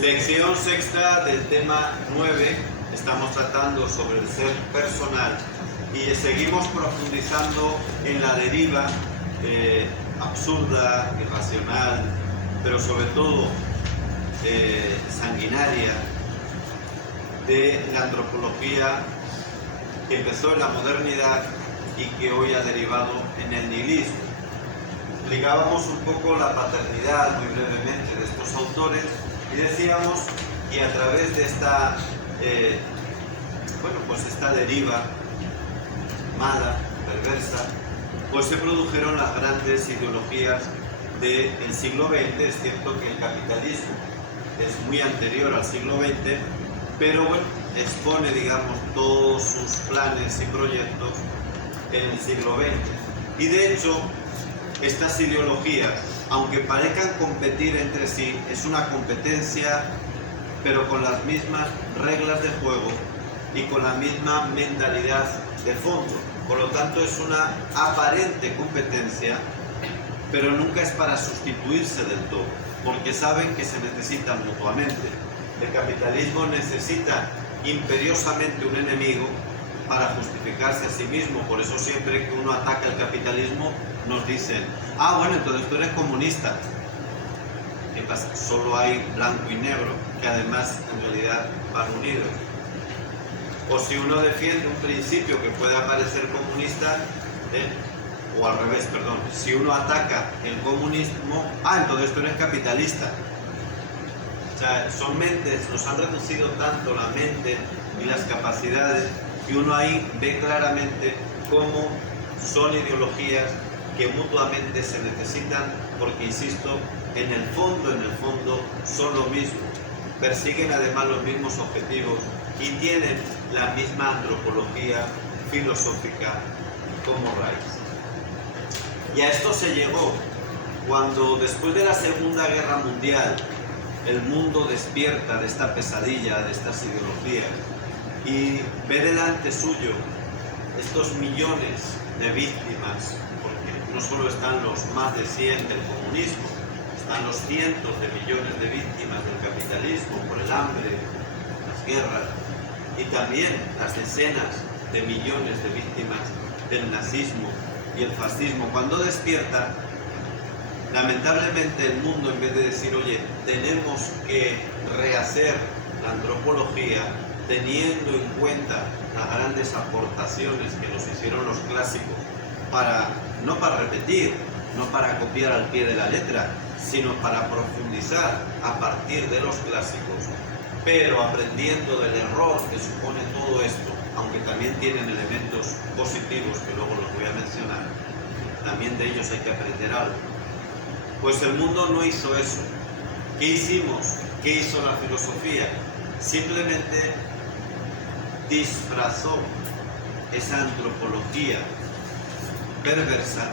Lección sexta del tema 9. Estamos tratando sobre el ser personal y seguimos profundizando en la deriva absurda, irracional, pero sobre todo sanguinaria de la antropología que empezó en la modernidad y que hoy ha derivado en el nihilismo. Explicábamos un poco la paternidad muy brevemente de estos autores y decíamos que a través de esta esta deriva mala, perversa, pues se produjeron las grandes ideologías del siglo XX. Es cierto que el capitalismo es muy anterior al siglo XX, pero bueno, expone, digamos, todos sus planes y proyectos en el siglo XX. Y de hecho, estas ideologías, aunque parezcan competir entre sí, es una competencia, pero con las mismas reglas de juego y con la misma mentalidad de fondo. Por lo tanto, es una aparente competencia, pero nunca es para sustituirse del todo, porque saben que se necesitan mutuamente. El capitalismo necesita imperiosamente un enemigo para justificarse a sí mismo. Por eso siempre que uno ataca el capitalismo nos dicen: ah, bueno, entonces tú eres comunista. ¿Qué pasa? Solo hay blanco y negro, que además en realidad van unidos. O si uno defiende un principio que puede parecer comunista, o al revés, perdón, si uno ataca el comunismo, entonces tú eres capitalista. O sea, son mentes, nos han reducido tanto la mente y las capacidades, que uno ahí ve claramente cómo son ideologías que mutuamente se necesitan, porque, insisto, en el fondo son lo mismo, persiguen además los mismos objetivos y tienen la misma antropología filosófica como raíz. Y a esto se llegó cuando, después de la Segunda Guerra Mundial, el mundo despierta de esta pesadilla, de estas ideologías, y ve delante suyo estos millones de víctimas, porque no solo están los más de 100 del comunismo, están los cientos de millones de víctimas del capitalismo por el hambre, las guerras, y también las decenas de millones de víctimas del nazismo y el fascismo. Cuando despierta, lamentablemente el mundo, en vez de decir: oye, tenemos que rehacer la antropología teniendo en cuenta las grandes aportaciones que nos hicieron los clásicos, no para repetir, no para copiar al pie de la letra, sino para profundizar a partir de los clásicos, pero aprendiendo del error que supone todo esto, aunque también tienen elementos positivos que luego los voy a mencionar, también de ellos hay que aprender algo. Pues el mundo no hizo eso. ¿Qué hicimos? ¿Qué hizo la filosofía? Simplemente disfrazó esa antropología perversa,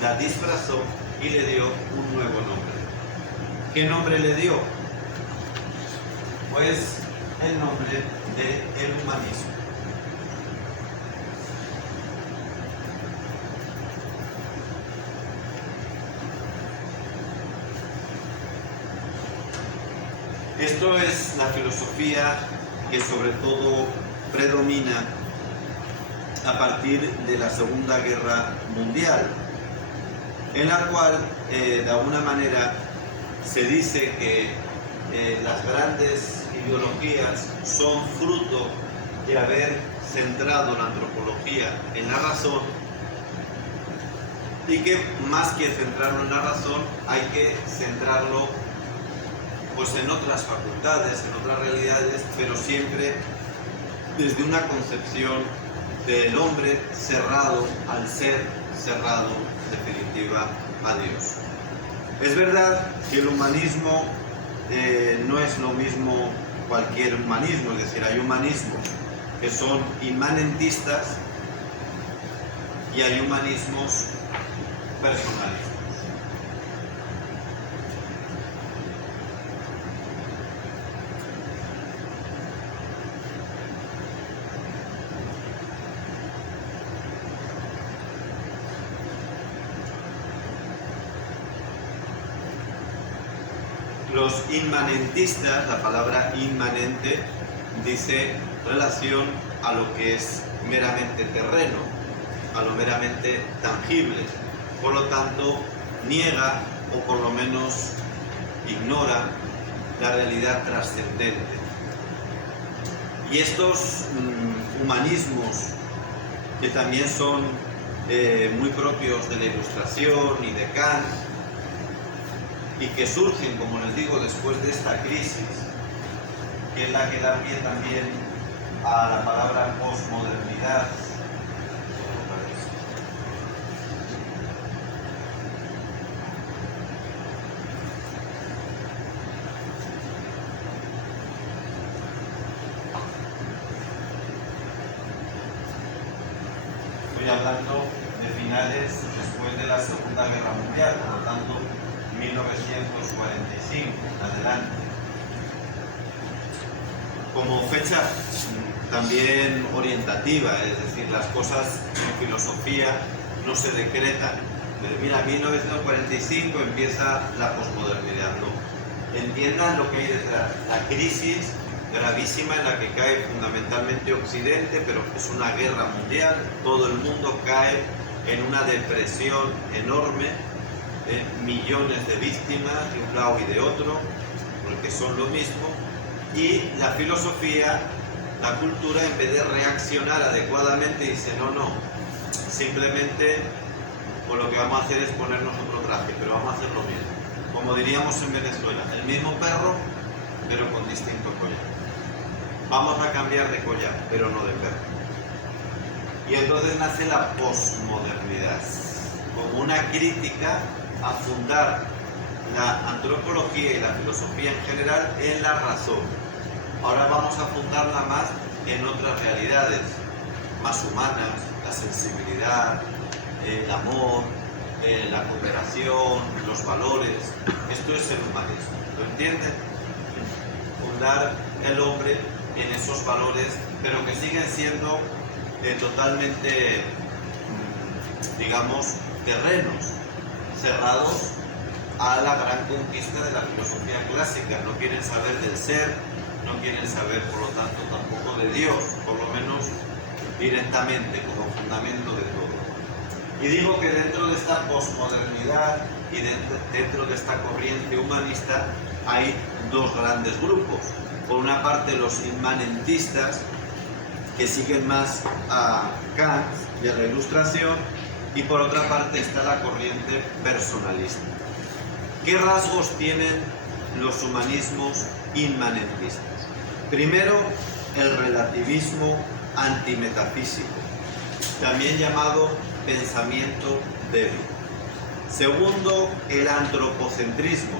la disfrazó y le dio un nuevo nombre. ¿Qué nombre le dio? Pues el nombre del humanismo. Esto es la filosofía que sobre todo predomina a partir de la Segunda Guerra Mundial, en la cual de alguna manera se dice que las grandes ideologías son fruto de haber centrado la antropología en la razón, y que más que centrarlo en la razón hay que centrarlo pues en otras facultades, en otras realidades, pero siempre desde una concepción del hombre cerrado al ser, cerrado en definitiva a Dios. Es verdad que el humanismo no es lo mismo cualquier humanismo, es decir, hay humanismos que son inmanentistas y hay humanismos personalistas. Los inmanentistas, la palabra inmanente dice relación a lo que es meramente terreno, a lo meramente tangible. Por lo tanto, niega o por lo menos ignora la realidad trascendente. Y estos humanismos, que también son muy propios de la Ilustración y de Kant, y que surgen, como les digo, después de esta crisis, que es la que da pie también a la palabra posmodernidad. Estoy hablando de finales después de la Segunda Guerra Mundial, por lo tanto 1945 adelante. Como fecha también orientativa, es decir, las cosas en filosofía no se decretan. Pero mira, 1945 empieza la posmodernidad, ¿no? Entiendan lo que hay detrás, la crisis gravísima en la que cae fundamentalmente Occidente, pero es una guerra mundial, todo el mundo cae en una depresión enorme, millones de víctimas de un lado y de otro, porque son lo mismo, y la filosofía, la cultura, en vez de reaccionar adecuadamente, dice no, simplemente pues lo que vamos a hacer es ponernos otro traje, pero vamos a hacer lo mismo. Como diríamos en Venezuela, el mismo perro, pero con distinto collar. Vamos a cambiar de collar, pero no de perro. Y entonces nace la posmodernidad, como una crítica a fundar la antropología y la filosofía en general en la razón. Ahora vamos a fundarla más en otras realidades más humanas, la sensibilidad, el amor, la cooperación, los valores. Esto es el humanismo, ¿lo entienden? Fundar el hombre en esos valores, pero que siguen siendo totalmente, digamos, terrenos cerrados a la gran conquista de la filosofía clásica. No quieren saber del ser, no quieren saber, por lo tanto, tampoco de Dios, por lo menos directamente, como fundamento de todo. Y digo que dentro de esta posmodernidad y dentro de esta corriente humanista hay dos grandes grupos. Por una parte, los inmanentistas, que siguen más a Kant y a la Ilustración, y por otra parte está la corriente personalista. ¿Qué rasgos tienen los humanismos inmanentistas? Primero, el relativismo antimetafísico, también llamado pensamiento débil. Segundo, el antropocentrismo,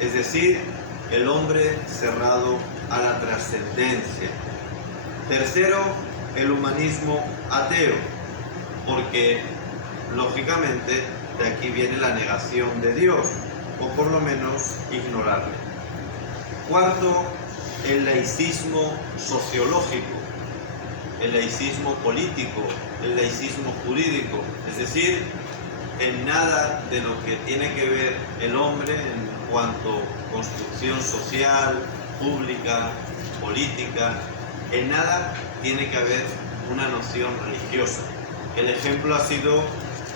es decir, el hombre cerrado a la trascendencia. Tercero, el humanismo ateo, porque lógicamente de aquí viene la negación de Dios, o por lo menos ignorarle. Cuarto, el laicismo sociológico, el laicismo político, el laicismo jurídico, es decir, en nada de lo que tiene que ver el hombre en cuanto a construcción social, pública, política, en nada tiene que haber una noción religiosa. El ejemplo ha sido,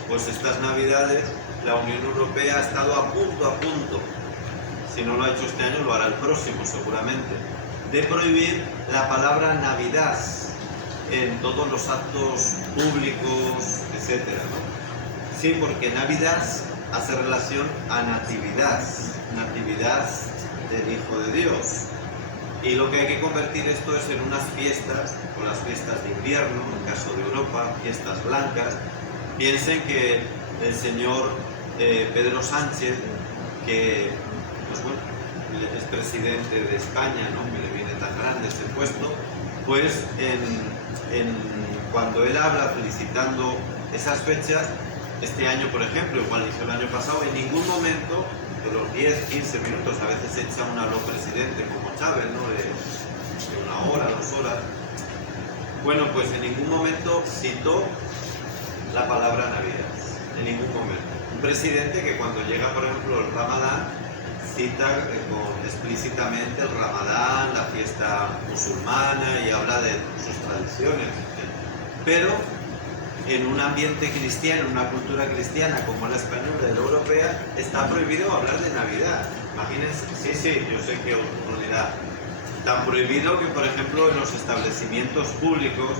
pues estas Navidades, la Unión Europea ha estado a punto, si no lo ha hecho este año lo hará el próximo seguramente, de prohibir la palabra Navidad en todos los actos públicos, etcétera, ¿no? Sí, porque Navidad hace relación a natividad del Hijo de Dios. Y lo que hay que convertir esto es en unas fiestas, o las fiestas de invierno, en el caso de Europa, fiestas blancas. Piensen que el señor Pedro Sánchez, que pues bueno, es presidente de España, ¿no? Que le viene tan grande este puesto, pues cuando él habla felicitando esas fechas, este año por ejemplo, igual hizo el año pasado, en ningún momento de los 10-15 minutos, a veces echa un aló presidente como Chávez, ¿no? de 1 hora, 2 horas. Bueno, pues en ningún momento citó la palabra Navidad, en ningún momento. Un presidente que cuando llega, por ejemplo, el Ramadán, cita explícitamente el Ramadán, la fiesta musulmana, y habla de sus tradiciones. Pero en un ambiente cristiano, en una cultura cristiana como la española y la europea, está prohibido hablar de Navidad. Imagínense, sí, yo sé que uno dirá, tan prohibido que, por ejemplo, en los establecimientos públicos,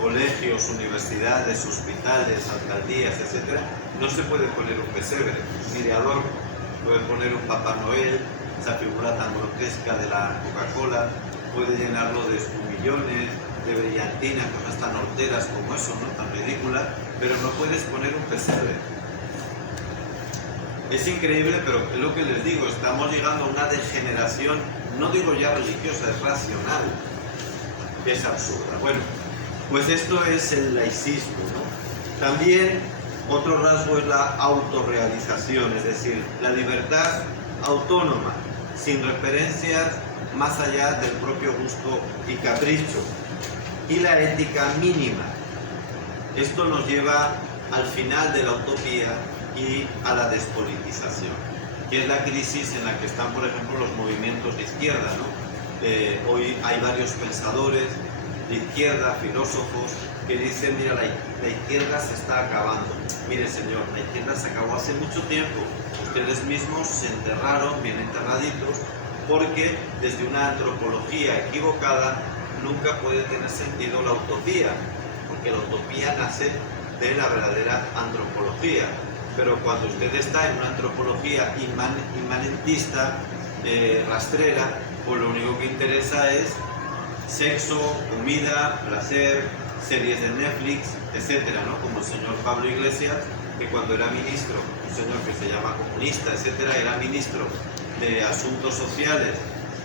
colegios, universidades, hospitales, alcaldías, etc., no se puede poner un pesebre, ni de adorno. Puede poner un Papá Noel, esa figura tan grotesca de la Coca-Cola, puede llenarlo de espumillones, de brillantina, cosas tan horteras como eso, ¿no? Tan ridículas, pero no puedes poner un pesebre. Es increíble, pero es lo que les digo, estamos llegando a una degeneración, no digo ya religiosa, es racional, que es absurda. Bueno, pues esto es el laicismo, ¿no? También otro rasgo es la autorrealización, es decir, la libertad autónoma, sin referencias más allá del propio gusto y capricho, y la ética mínima. Esto nos lleva al final de la utopía y a la despolitización, que es la crisis en la que están, por ejemplo, los movimientos de izquierda, ¿no? Hoy hay varios pensadores de izquierda, filósofos, que dicen, mira, la izquierda se está acabando. Mire, señor, la izquierda se acabó hace mucho tiempo. Ustedes mismos se enterraron, bien enterraditos, porque desde una antropología equivocada nunca puede tener sentido la utopía, porque la utopía nace de la verdadera antropología. Pero cuando usted está en una antropología inmanentista, rastrera, pues lo único que interesa es sexo, comida, placer, series de Netflix, etcétera, ¿no? Como el señor Pablo Iglesias, que cuando era ministro, un señor que se llama comunista, etcétera, era ministro de Asuntos Sociales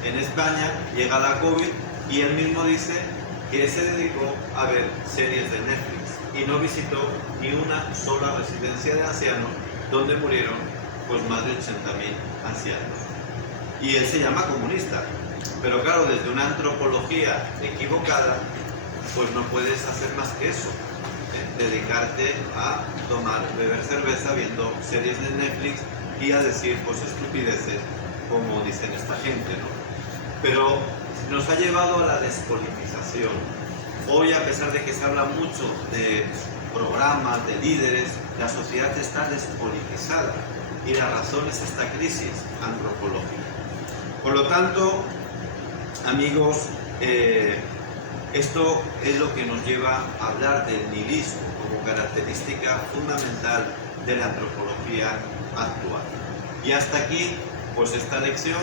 en España, llega la COVID y él mismo dice que se dedicó a ver series de Netflix y no visitó ni una sola residencia de ancianos donde murieron pues más de 80.000 ancianos. Y él se llama comunista, pero claro, desde una antropología equivocada, pues no puedes hacer más que eso, dedicarte a beber cerveza viendo series de Netflix y a decir pues estupideces como dicen esta gente, ¿no? Pero nos ha llevado a la despolitización. Hoy, a pesar de que se habla mucho de programas, de líderes, la sociedad está despolitizada y la razón es esta crisis antropológica. Por lo tanto, amigos, esto es lo que nos lleva a hablar del nihilismo como característica fundamental de la antropología actual. Y hasta aquí, pues esta lección.